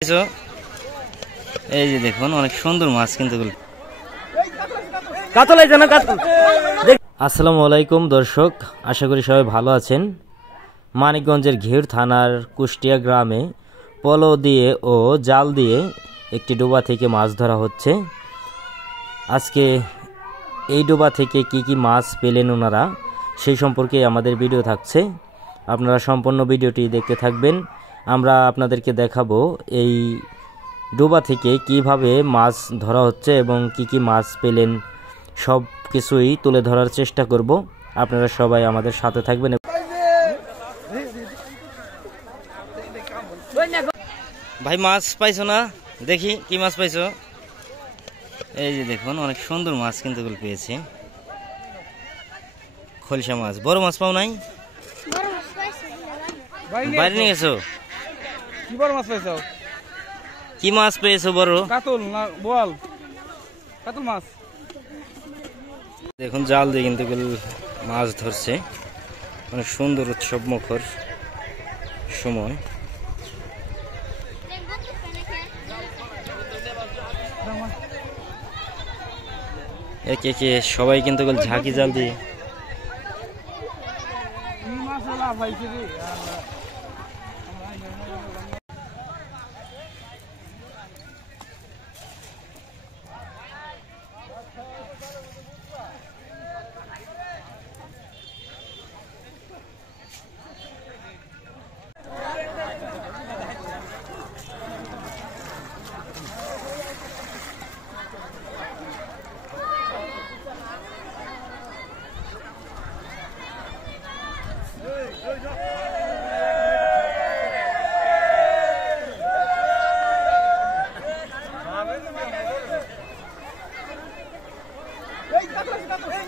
এই যে দেখুন অনেক সুন্দর মাছ কিন্তু কাতল। আসসালামু আলাইকুম দর্শক, আশা করি সবাই ভালো আছেন। মানিকগঞ্জের ঘিওর থানার কুষ্টিয়া গ্রামে পলো দিয়ে ও জাল দিয়ে একটি ডোবা থেকে মাছ ধরা হচ্ছে। আজকে এই ডোবা থেকে কি কি মাছ পেলেন ওনারা সেই সম্পর্কে আমাদের ভিডিও থাকছে, আপনারা সম্পূর্ণ ভিডিওটি দেখতে থাকবেন। আমরা আপনাদেরকে দেখাবো এই ডোবা থেকে কিভাবে মাছ ধরা হচ্ছে এবং কি কি মাছ পেলেন সব কিছুই তুলে ধরার চেষ্টা করব। আপনারা সবাই আমাদের সাথে থাকবেন। ভাই মাছ পাইছো না? দেখি কি মাছ পাইছো। এই যে দেখুন অনেক সুন্দর মাছ কিন্তু পেয়েছি। খলসা মাছ, বড় মাছ পাও নাই? বাইরে নিয়ে গেছো? কি বড় মাছ পাইছো? কি মাছ পেয়েছো? বড় কাতল না বোয়াল? কাতল মাছ। দেখুন জাল দিয়ে কিন্তু মাছ ধরছে, অনেক সুন্দর উৎসব মুখর সময়। একে একে সবাই কিন্তু ঝাঁকি জাল দিয়ে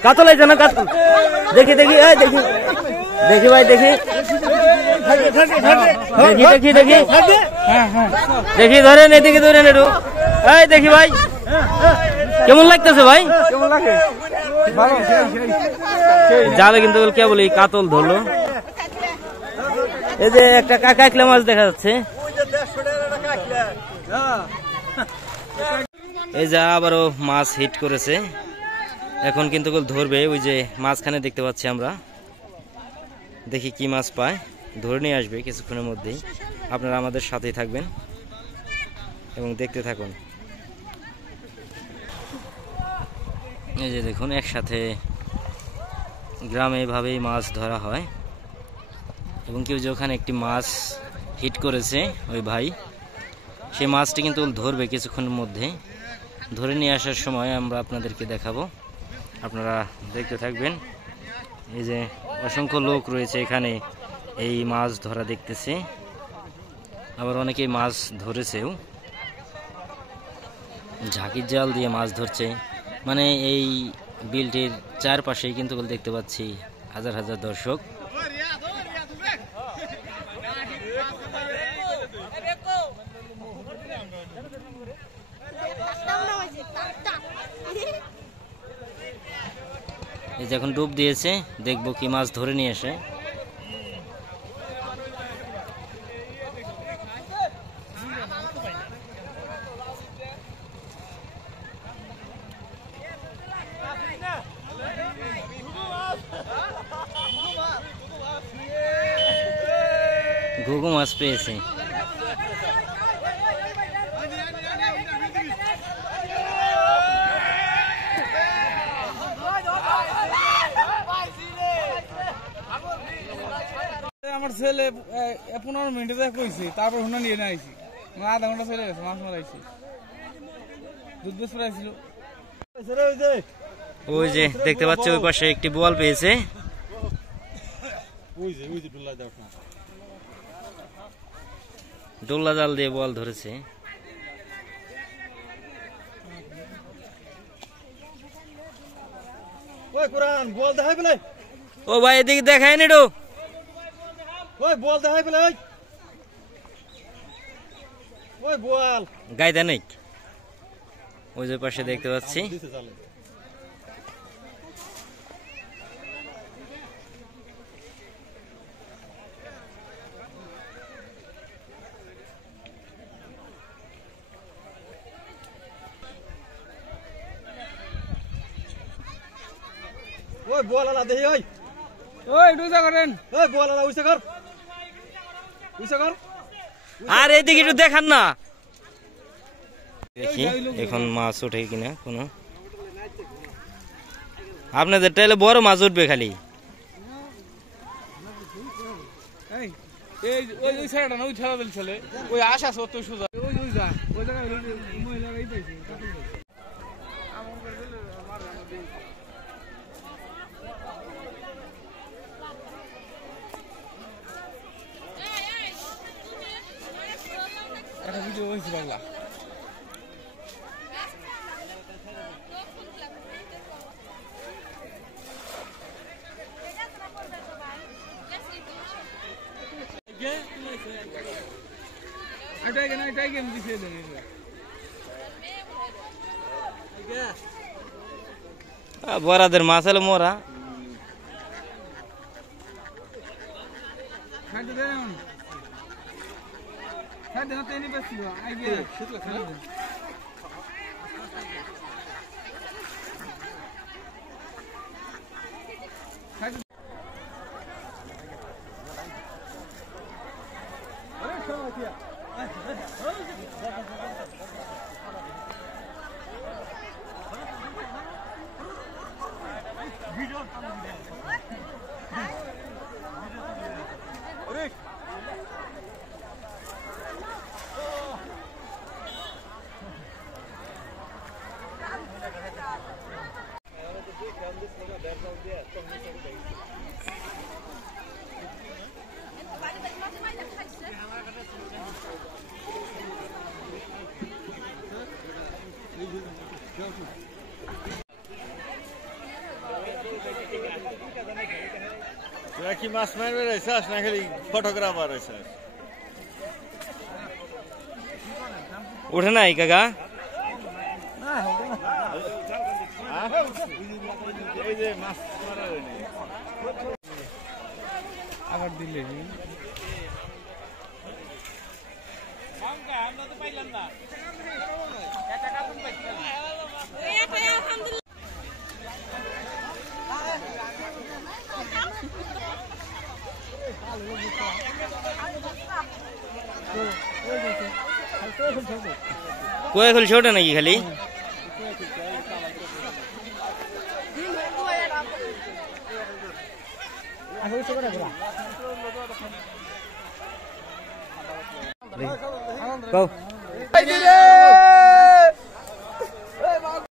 কাতল আছে না? কাতল দেখি দেখি দেখি দেখি ভাই দেখি দেখি দেখি দেখি দেখি ধরেন, এদিকে ধরেন একটু। এই দেখি ভাই কেমন লাগতেছে ভাই? জালে কিন্তু কেবল এই কাতল ধরলো। এই যে একটা কাকলা মাছ দেখা যাচ্ছে। এই যে আবারও মাছ হিট করেছে, এখন কিন্তু ধরবে। ওই যে মাঝখানে দেখতে পাচ্ছি আমরা, দেখি কি মাছ পায়, ধরে নিয়ে আসবে কিছুক্ষণের মধ্যেই। আপনারা আমাদের সাথেই থাকবেন এবং দেখতে থাকুন। এই যে দেখুন একসাথে গ্রামে এভাবেই মাছ ধরা হয়। এবং কেউ যে ওখানে একটি মাছ হিট করেছে ওই ভাই, সেই মাছটি কিন্তু ধরবে কিছুক্ষণের মধ্যে। ধরে নিয়ে আসার সময় আমরা আপনাদেরকে দেখাবো, আপনারা দেখতে থাকবেন। এই যে অসংখ্য লোক রয়েছে এখানে, এই মাছ ধরা দেখতেছে। আবার অনেকেই মাছ ধরেছেও, ঝাঁকির জাল দিয়ে মাছ ধরছে। মানে এই বিলটির চারপাশেই কিন্তু দেখতে পাচ্ছি হাজার হাজার দর্শক। এই যে এখন ডুব দিয়েছে, দেখবো কি মাছ ধরে নিয়ে আসে। ঘুঘু মাছ পেয়েছে। আমার ছেলে 15 মিনিটে কইছি, তারপর হুনা নিয়ে আইছি। আধা ঘন্টা চলে গেছে, মাছ মারাইছি, দুধ বেশ পড়াইছিল। ওই যে দেখতে পাচ্ছি ওই পাশে একটি বোয়াল পেয়েছে। ডোল্লা জাল দিয়ে বোয়াল ধরেছে। ও ভাই এদিকে দেখায় নি ডো, গাইদা নেই। ওই যে পাশে দেখতে পাচ্ছি। ওই বোয়ালা দেই ওই ওই ডুজা করেন ওই বোয়ালা উইসা কর আর এদিকে একটু দেখান না দেখি এখন মাছ ওঠে কিনা কোনো আপনাদের টাইলে বড় মাছ উঠবে খালি এই এই ওই সাইডটা না ওই ঠেলা দিল চলে ওই আশা সত্য সুজা ওই যা ওই জায়গায় মহিলা এই পাইছে আমন করে দিল আমার একটা ভিডিও হইছে বাংলা এটা গেম দিছে বরাদের মাছ হলো মোরা খাইতে দেন খাইতে না তেনি বেশিও আইডিয়া শুতলা খাইতে দেন তোরা কি মাছ মারবে রইছাস না খালি ফটোগ্রাফার রইছাস উঠে নাই কাকা এই যে মাছ মারা আবার দিলে কয়ে খুলছে ওটা নাকি খালি আনন্দ